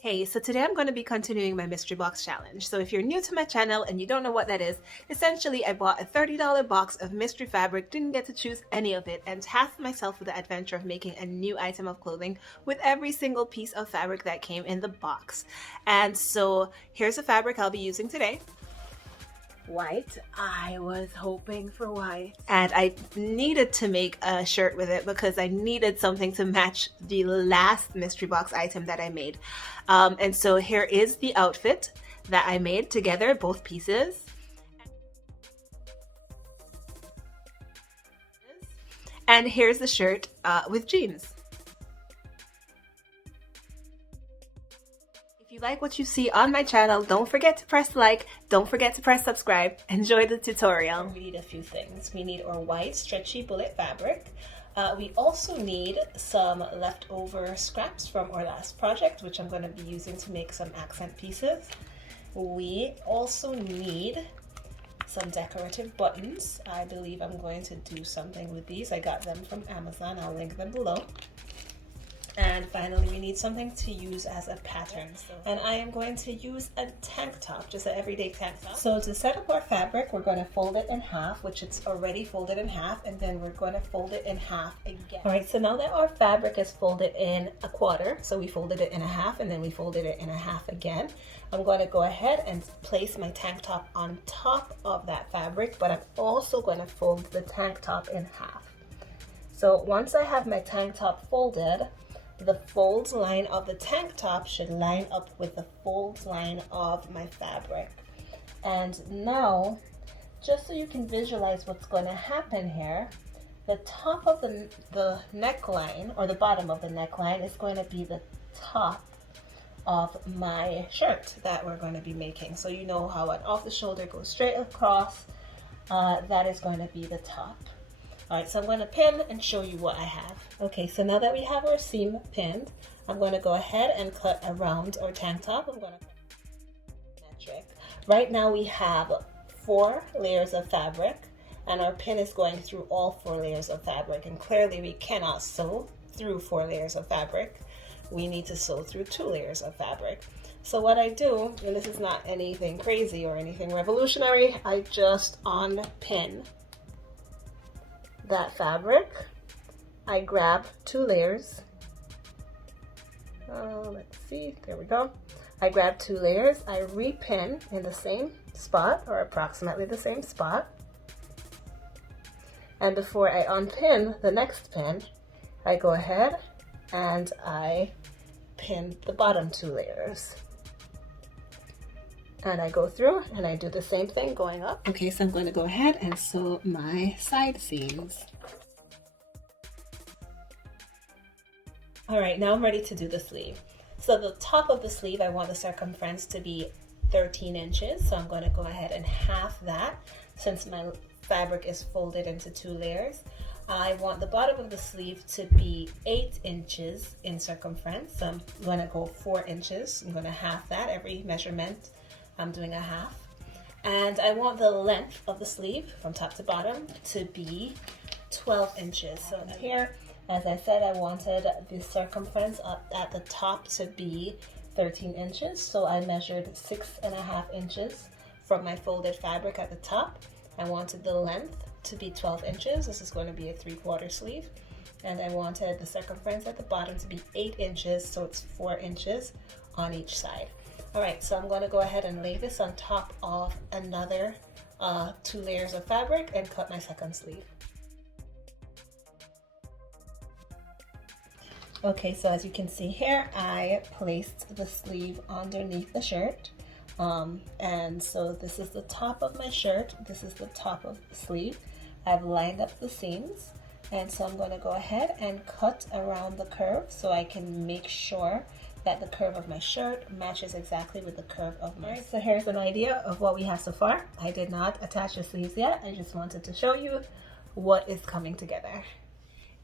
Hey, so today I'm going to be continuing my mystery box challenge. So if you're new to my channel and you don't know what that is, essentially I bought a $30 box of mystery fabric, didn't get to choose any of it, and tasked myself with the adventure of making a new item of clothing with every single piece of fabric that came in the box. And so here's the fabric I'll be using today. White. I was hoping for white. And I needed to make a shirt with it because I needed something to match the last mystery box item that I made. And so here is the outfit that I made together, both pieces. And here's the shirt with jeans. If you like what you see on my channel, don't forget to press like, don't forget to press subscribe. Enjoy the tutorial. We need a few things. We need our white stretchy bullet fabric. We also need some leftover scraps from our last project, which I'm going to be using to make some accent pieces. We also need some decorative buttons. I believe I'm going to do something with these. I got them from Amazon. I'll link them below. And finally, we need something to use as a pattern. And I am going to use a tank top, just an everyday tank top. So to set up our fabric, we're going to fold it in half, which it's already folded in half, and then we're going to fold it in half again. All right, so now that our fabric is folded in a quarter, so we folded it in a half and then we folded it in a half again, I'm going to go ahead and place my tank top on top of that fabric, but I'm also going to fold the tank top in half. So once I have my tank top folded, the folds line of the tank top should line up with the folds line of my fabric. And now, just so you can visualize what's going to happen here, the top of the neckline, or the bottom of the neckline, is going to be the top of my shirt that we're going to be making. So you know how an off the shoulder goes straight across, that is going to be the top. All right, so I'm going to pin and show you what I have. Okay, so now that we have our seam pinned, I'm going to go ahead and cut around our tank top. I'm going to cut metric. Right now we have 4 layers of fabric, and our pin is going through all 4 layers of fabric. And clearly we cannot sew through 4 layers of fabric. We need to sew through 2 layers of fabric. So what I do, and this is not anything crazy or anything revolutionary, I just unpin that fabric. I grab 2 layers. Let's see, there we go. I grab 2 layers. I repin in the same spot, or approximately the same spot. And before I unpin the next pin, I go ahead and I pin the bottom 2 layers. And I go through and I do the same thing going up. Okay, so I'm going to go ahead and sew my side seams. All right, now I'm ready to do the sleeve. So the top of the sleeve, I want the circumference to be 13 inches. So I'm going to go ahead and half that since my fabric is folded into 2 layers. I want the bottom of the sleeve to be 8 inches in circumference. So I'm going to go 4 inches. I'm going to half that. Every measurement, I'm doing a half. And I want the length of the sleeve from top to bottom to be 12 inches. So here, as I said, I wanted the circumference at the top to be 13 inches. So I measured 6.5 inches from my folded fabric at the top. I wanted the length to be 12 inches. This is going to be a 3/4 sleeve. And I wanted the circumference at the bottom to be 8 inches. So it's 4 inches on each side. All right, so I'm going to go ahead and lay this on top of another 2 layers of fabric and cut my second sleeve. Okay, so as you can see here, I placed the sleeve underneath the shirt. And so this is the top of my shirt. This is the top of the sleeve. I've lined up the seams. And so I'm going to go ahead and cut around the curve so I can make sure that the curve of my shirt matches exactly with the curve of my. So here's an idea of what we have so far. I did not attach the sleeves yet. I just wanted to show you what is coming together.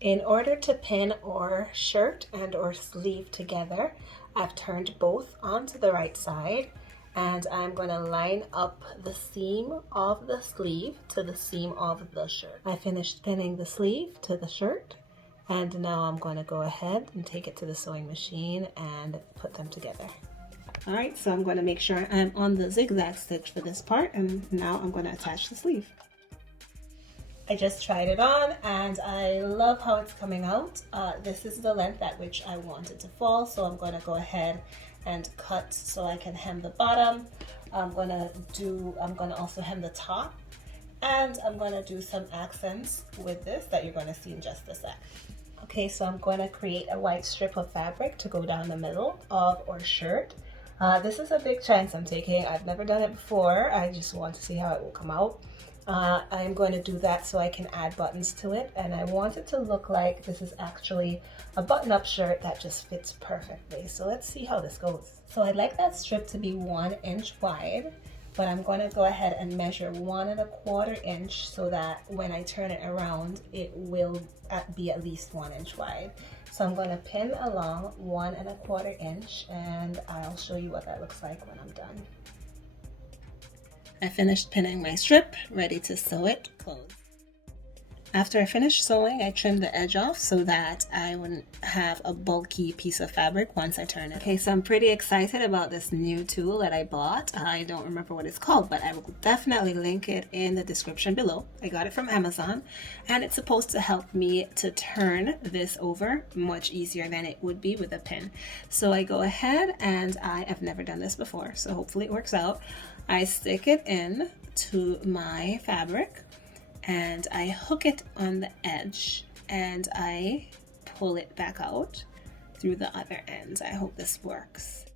In order to pin our shirt and our sleeve together, I've turned both onto the right side, and I'm going to line up the seam of the sleeve to the seam of the shirt. I finished pinning the sleeve to the shirt, And now I'm going to go ahead and take it to the sewing machine and put them together. All right, so I'm going to make sure I'm on the zigzag stitch for this part, and now I'm going to attach the sleeve. I just tried it on and I love how it's coming out. This is the length at which I want it to fall, so I'm going to go ahead and cut so I can hem the bottom. I'm going to also hem the top, and I'm going to do some accents with this that you're going to see in just a sec. Okay, so I'm going to create a white strip of fabric to go down the middle of our shirt. This is a big chance I'm taking. I've never done it before. I just want to see how it will come out. I'm going to do that so I can add buttons to it, and I want it to look like this is actually a button-up shirt that just fits perfectly. So let's see how this goes. So I'd like that strip to be 1 inch wide, but I'm going to go ahead and measure 1 1/4 inch so that when I turn it around, it will be at least 1 inch wide. So I'm going to pin along 1 1/4 inch, and I'll show you what that looks like when I'm done. I finished pinning my strip, ready to sew it closed. After I finished sewing, I trimmed the edge off so that I wouldn't have a bulky piece of fabric once I turn it. Okay, so I'm pretty excited about this new tool that I bought. I don't remember what it's called, but I will definitely link it in the description below. I got it from Amazon, and it's supposed to help me to turn this over much easier than it would be with a pin. So I go ahead, and I have never done this before, so hopefully it works out. I stick it in to my fabric, and I hook it on the edge, and I pull it back out through the other end. I hope this works.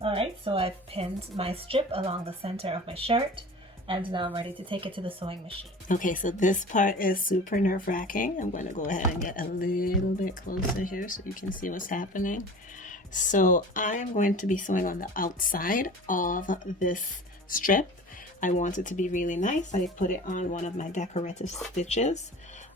Alright, so I've pinned my strip along the center of my shirt, and now I'm ready to take it to the sewing machine. Okay, so this part is super nerve-wracking. I'm going to go ahead and get a little bit closer here so you can see what's happening. So I am going to be sewing on the outside of this strip. I want it to be really nice. I put it on one of my decorative stitches.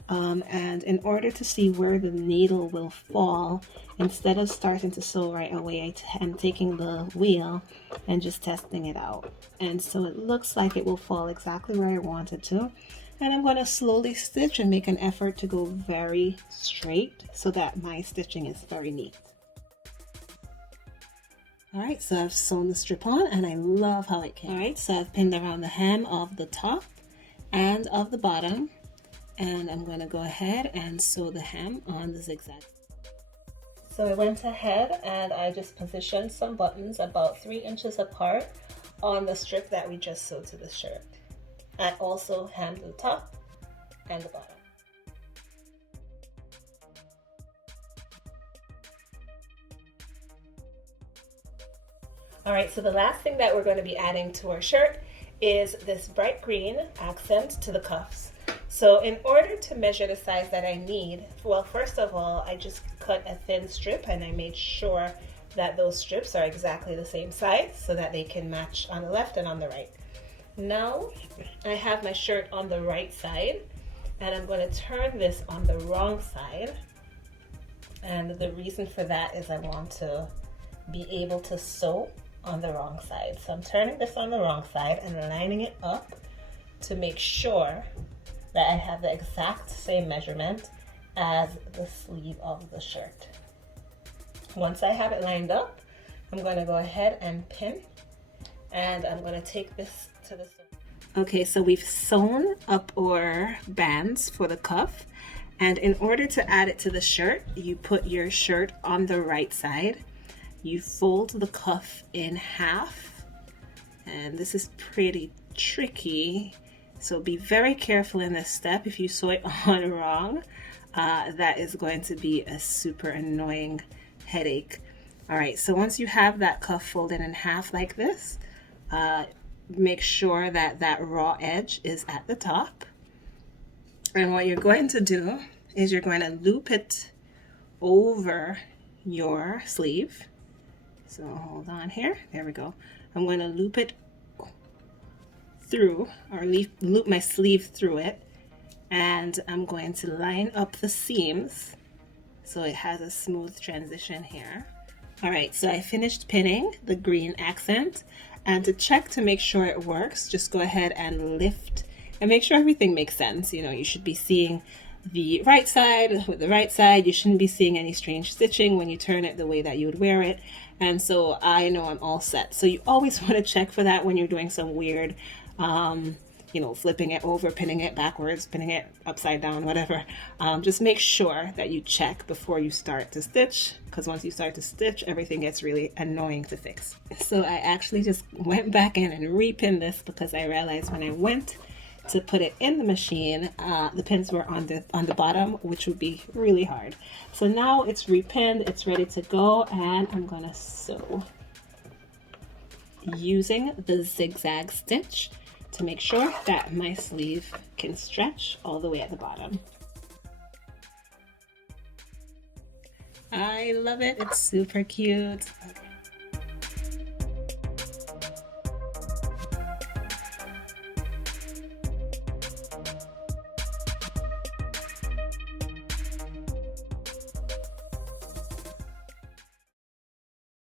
And in order to see where the needle will fall, instead of starting to sew right away, I'm taking the wheel and just testing it out. And so it looks like it will fall exactly where I want it to. And I'm going to slowly stitch and make an effort to go very straight so that my stitching is very neat. Alright, so I've sewn the strip on, and I love how it came. Alright, so I've pinned around the hem of the top and of the bottom, and I'm going to go ahead and sew the hem on the zigzag. So I went ahead and I just positioned some buttons about 3 inches apart on the strip that we just sewed to the shirt. I also hemmed the top and the bottom. Alright, so the last thing that we're going to be adding to our shirt is this bright green accent to the cuffs. So in order to measure the size that I need, well, first of all, I just cut a thin strip, and I made sure that those strips are exactly the same size so that they can match on the left and on the right. Now I have my shirt on the right side, and I'm going to turn this on the wrong side. And the reason for that is I want to be able to sew on the wrong side. So I'm turning this on the wrong side and lining it up to make sure that I have the exact same measurement as the sleeve of the shirt. Once I have it lined up, I'm going to go ahead and pin, and I'm going to take this to the side. Okay, so we've sewn up our bands for the cuff, and in order to add it to the shirt, you put your shirt on the right side. You fold the cuff in half, and this is pretty tricky, so be very careful in this step. If you sew it on wrong, that is going to be a super annoying headache. All right, so once you have that cuff folded in half like this, make sure that that raw edge is at the top. And what you're going to do is you're going to loop it over your sleeve. So hold on here, there we go. I'm going to loop it through, or loop my sleeve through it, and I'm going to line up the seams so it has a smooth transition here. All right, so I finished pinning the green accent, and to check to make sure it works, just go ahead and lift and make sure everything makes sense. You know, you should be seeing the right side with the right side. You shouldn't be seeing any strange stitching when you turn it the way that you would wear it. And so I know I'm all set. So you always want to check for that when you're doing some weird, you know, flipping it over, pinning it backwards, pinning it upside down, whatever. Just make sure that you check before you start to stitch, because once you start to stitch, everything gets really annoying to fix. So I actually just went back in and repinned this because I realized when I went to put it in the machine, the pins were on the bottom, which would be really hard. So now it's repinned, it's ready to go, and I'm gonna sew using the zigzag stitch to make sure that my sleeve can stretch all the way at the bottom. I love it, it's super cute. Okay.